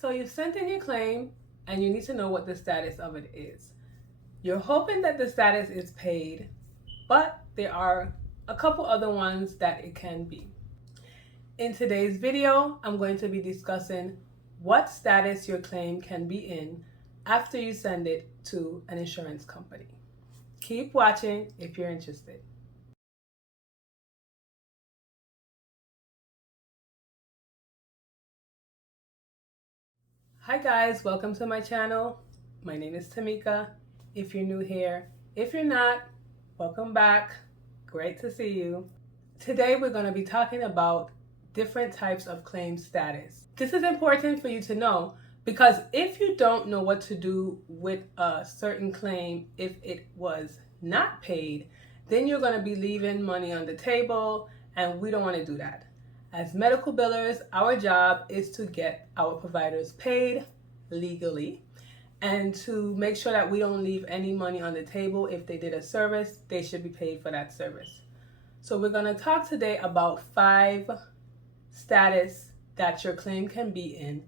So you've sent in your claim and you need to know what the status of it is. You're hoping that the status is paid, but there are a couple other ones that it can be. In today's video, I'm going to be discussing what status your claim can be in after you send it to an insurance company. Keep watching if you're interested. Hi guys, welcome to my channel. My name is Tamika. If you're new here, if you're not, welcome back. Great to see you. Today we're going to be talking about different types of claim status. This is important for you to know because if you don't know what to do with a certain claim if it was not paid, then you're going to be leaving money on the table, and we don't want to do that. As medical billers, our job is to get our providers paid legally and to make sure that we don't leave any money on the table. If they did a service, they should be paid for that service. So we're going to talk today about 5 status that your claim can be in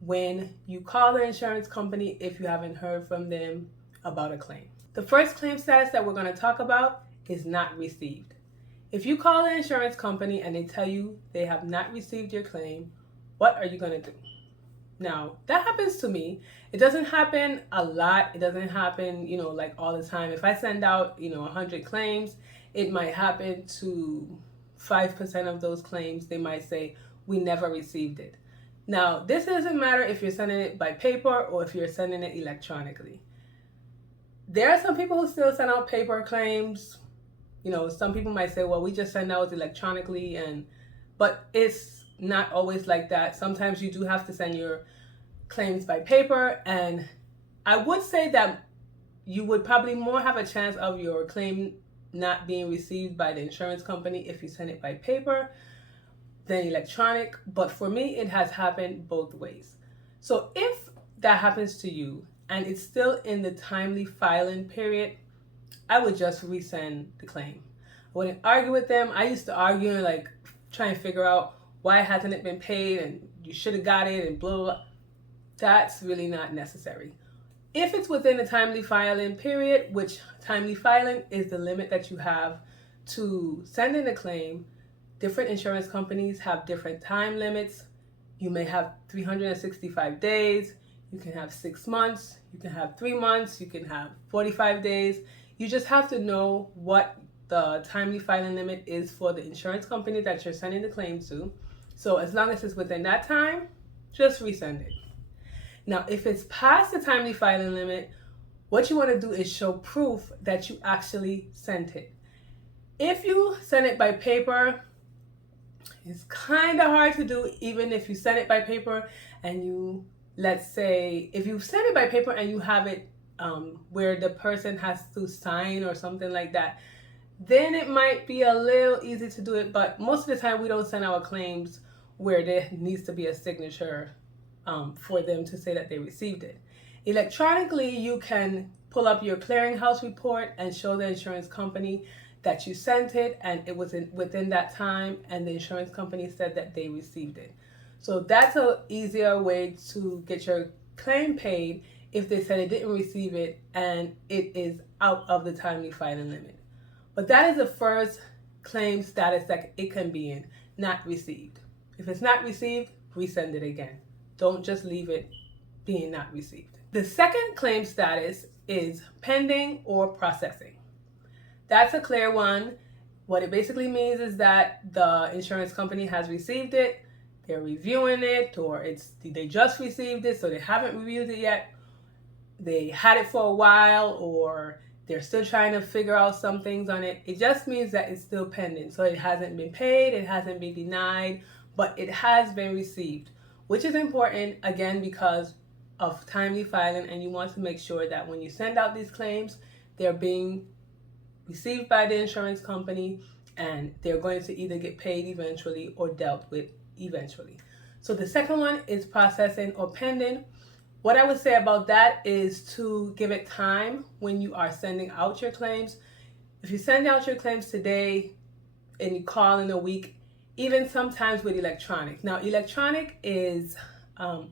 when you call the insurance company if you haven't heard from them about a claim. The first claim status that we're going to talk about is not received. If you call the insurance company and they tell you they have not received your claim, what are you going to do? Now, that happens to me. It doesn't happen a lot. It doesn't happen, like all the time. If I send out, 100 claims, it might happen to 5% of those claims. They might say, we never received it. Now, this doesn't matter if you're sending it by paper or if you're sending it electronically. There are some people who still send out paper claims. Some people might say, well, we just send out electronically, but it's not always like that. Sometimes you do have to send your claims by paper, and I would say that you would probably more have a chance of your claim not being received by the insurance company if you send it by paper than electronic. But for me, it has happened both ways. So if that happens to you and it's still in the timely filing period, I would just resend the claim. I wouldn't argue with them. I used to argue and try and figure out why hasn't it been paid and you should have got it and blah, blah, blah. That's really not necessary. If it's within the timely filing period, which timely filing is the limit that you have to send in a claim, different insurance companies have different time limits. You may have 365 days. You can have 6 months. You can have 3 months. You can have 45 days. You just have to know what the timely filing limit is for the insurance company that you're sending the claim to. So as long as it's within that time, just resend it. Now, if it's past the timely filing limit, what you want to do is show proof that you actually sent it. If you send it by paper, it's kind of hard to do even if you send it by paper and let's say, if you send it by paper and you have it where the person has to sign or something like that, then it might be a little easy to do it. But most of the time we don't send our claims where there needs to be a signature for them to say that they received it. Electronically, you can pull up your clearinghouse report and show the insurance company that you sent it and it was within that time and the insurance company said that they received it. So that's an easier way to get your claim paid if they said they didn't receive it and it is out of the timely filing limit. But that is the first claim status that it can be in, not received. If it's not received, resend it again. Don't just leave it being not received. The second claim status is pending or processing. That's a clear one. What it basically means is that the insurance company has received it, they're reviewing it, or they just received it, so they haven't reviewed it yet. They had it for a while, or they're still trying to figure out some things on it. It just means that it's still pending. So it hasn't been paid, it hasn't been denied, but it has been received, which is important, again, because of timely filing, and you want to make sure that when you send out these claims, they're being received by the insurance company and they're going to either get paid eventually or dealt with eventually. So the second one is processing or pending. What I would say about that is to give it time when you are sending out your claims. If you send out your claims today and you call in a week, even sometimes with electronic. Now, electronic is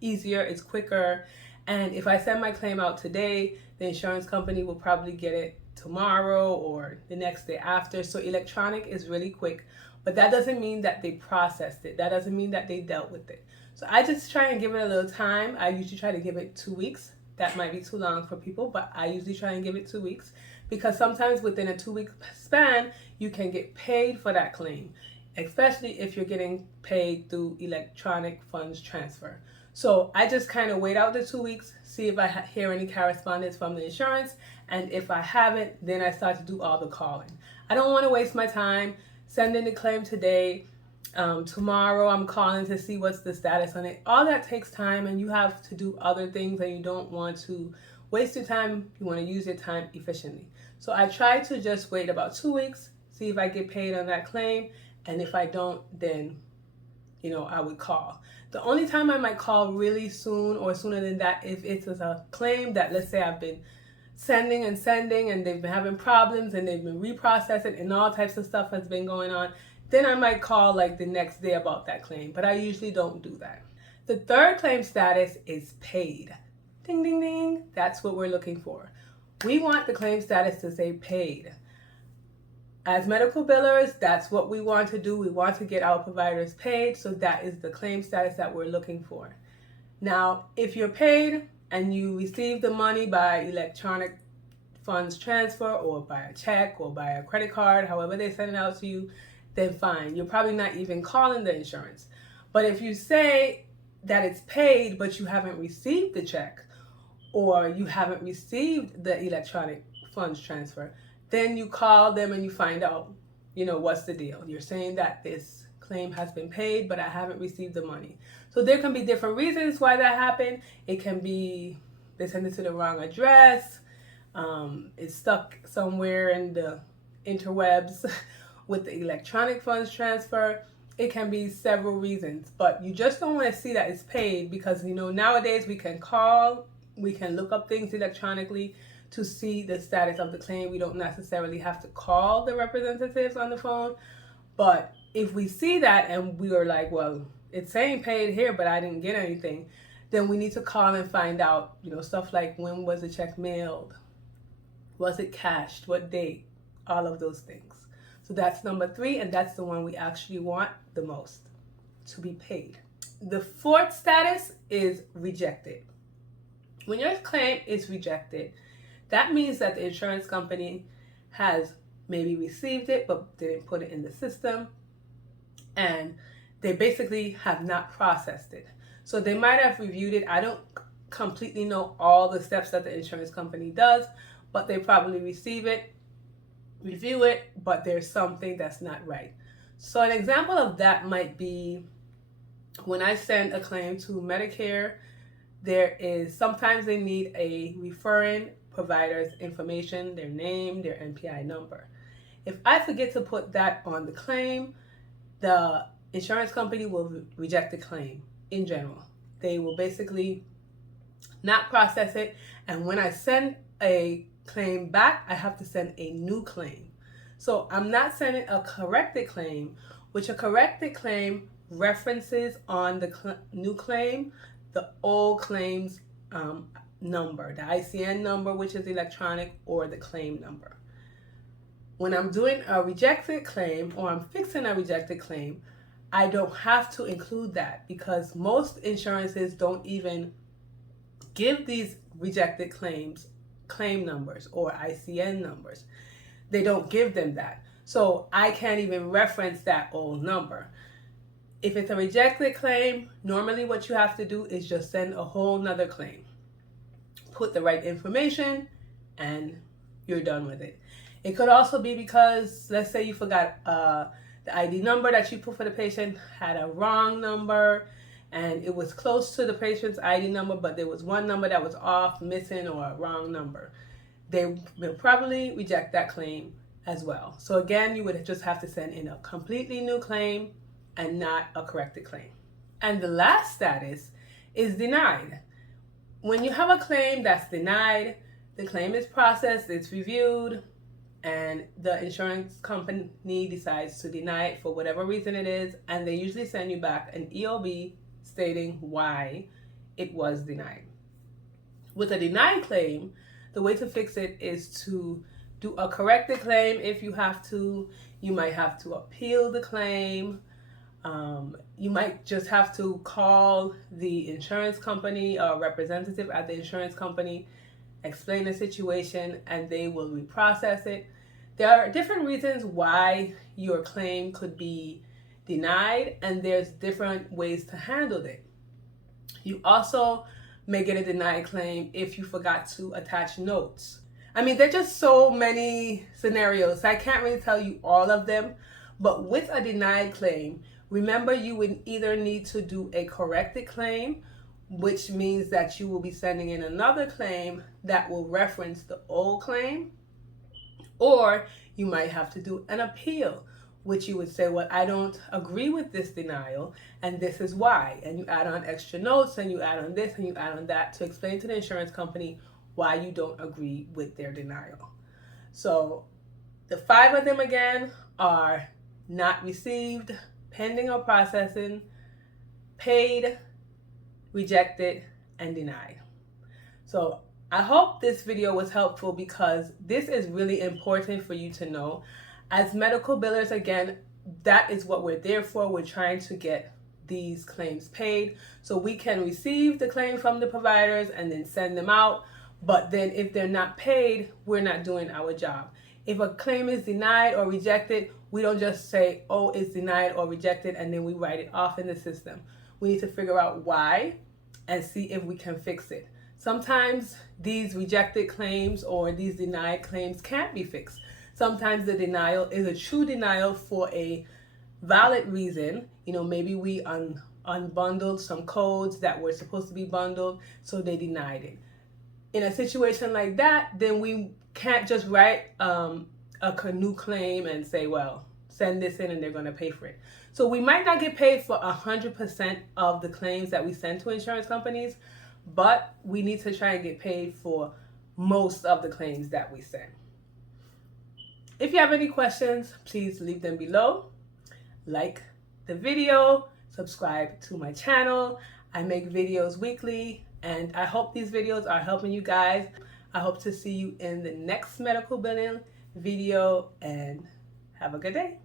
easier, it's quicker. And if I send my claim out today, the insurance company will probably get it tomorrow or the next day after. So electronic is really quick, but that doesn't mean that they processed it. That doesn't mean that they dealt with it. So I just try and give it a little time. I usually try to give it 2 weeks. That might be too long for people, but I usually try and give it 2 weeks, because sometimes within a 2-week span, you can get paid for that claim, especially if you're getting paid through electronic funds transfer. So I just kind of wait out the 2 weeks, see if I hear any correspondence from the insurance, and if I haven't, then I start to do all the calling. I don't want to waste my time sending the claim today. Tomorrow I'm calling to see what's the status on it. All that takes time, and you have to do other things, and you don't want to waste your time. You want to use your time efficiently. So I try to just wait about 2 weeks, see if I get paid on that claim, and if I don't, then I would call. The only time I might call really soon or sooner than that, if it's a claim that, let's say, I've been sending and they've been having problems and they've been reprocessing and all types of stuff has been going on, then I might call like the next day about that claim, but I usually don't do that. The third claim status is paid. Ding, ding, ding. That's what we're looking for. We want the claim status to say paid. As medical billers, that's what we want to do. We want to get our providers paid, so that is the claim status that we're looking for. Now, if you're paid and you receive the money by electronic funds transfer or by a check or by a credit card, however they send it out to you, then fine. You're probably not even calling the insurance. But if you say that it's paid but you haven't received the check or you haven't received the electronic funds transfer, then you call them and you find out, what's the deal. You're saying that this claim has been paid, but I haven't received the money. So there can be different reasons why that happened. It can be they sent it to the wrong address. It's stuck somewhere in the interwebs with the electronic funds transfer. It can be several reasons, but you just don't want to see that it's paid, because nowadays we can call, we can look up things electronically to see the status of the claim. We don't necessarily have to call the representatives on the phone. But if we see that and we are like, well, it's saying paid here, but I didn't get anything, then we need to call and find out, stuff like, when was the check mailed? Was it cashed? What date? All of those things. So that's number 3, and that's the one we actually want the most, to be paid. The fourth status is rejected. When your claim is rejected, that means that the insurance company has maybe received it but didn't put it in the system, and they basically have not processed it. So they might have reviewed it. I don't completely know all the steps that the insurance company does, but they probably receive it, review it, but there's something that's not right. So an example of that might be when I send a claim to Medicare, sometimes they need a referring provider's information, their name, their NPI number. If I forget to put that on the claim, the insurance company will reject the claim in general. They will basically not process it, and when I send a claim back, I have to send a new claim. So I'm not sending a corrected claim, which a corrected claim references on the new claim the old claim's number, the ICN number, which is electronic, or the claim number. When I'm doing a rejected claim or I'm fixing a rejected claim, I don't have to include that, because most insurances don't even give these rejected claims claim numbers or ICN numbers. They don't give them that. So I can't even reference that old number. If it's a rejected claim, normally what you have to do is just send a whole nother claim. Put the right information and you're done with it. It could also be because, let's say you forgot the ID number that you put for the patient had a wrong number, and it was close to the patient's ID number, but there was one number that was off, missing, or a wrong number. They will probably reject that claim as well. So again, you would just have to send in a completely new claim and not a corrected claim. And the last status is denied. When you have a claim that's denied, the claim is processed, it's reviewed, and the insurance company decides to deny it for whatever reason it is, and they usually send you back an EOB stating why it was denied. With a denied claim, the way to fix it is to do a corrected claim if you have to. You might have to appeal the claim. You might just have to call the insurance company or representative at the insurance company, explain the situation, and they will reprocess it. There are different reasons why your claim could be denied, and there's different ways to handle it. You also may get a denied claim if you forgot to attach notes. I mean, there are just so many scenarios, so I can't really tell you all of them. But with a denied claim, remember you would either need to do a corrected claim, which means that you will be sending in another claim that will reference the old claim, or you might have to do an appeal, which you would say, well, I don't agree with this denial, and this is why. And you add on extra notes, and you add on this, and you add on that to explain to the insurance company why you don't agree with their denial. So the 5 of them again are not received, pending or processing, paid, rejected, and denied. So I hope this video was helpful because this is really important for you to know. As medical billers, again, that is what we're there for. We're trying to get these claims paid so we can receive the claim from the providers and then send them out. But then if they're not paid, we're not doing our job. If a claim is denied or rejected, we don't just say, oh, it's denied or rejected, and then we write it off in the system. We need to figure out why and see if we can fix it. Sometimes these rejected claims or these denied claims can't be fixed. Sometimes the denial is a true denial for a valid reason. You know, maybe we unbundled some codes that were supposed to be bundled, so they denied it. In a situation like that, then we can't just write a new claim and say, well, send this in and they're going to pay for it. So we might not get paid for 100% of the claims that we send to insurance companies, but we need to try and get paid for most of the claims that we send. If you have any questions, please leave them below. Like the video, subscribe to my channel. I make videos weekly, and I hope these videos are helping you guys. I hope to see you in the next medical billing video, and have a good day.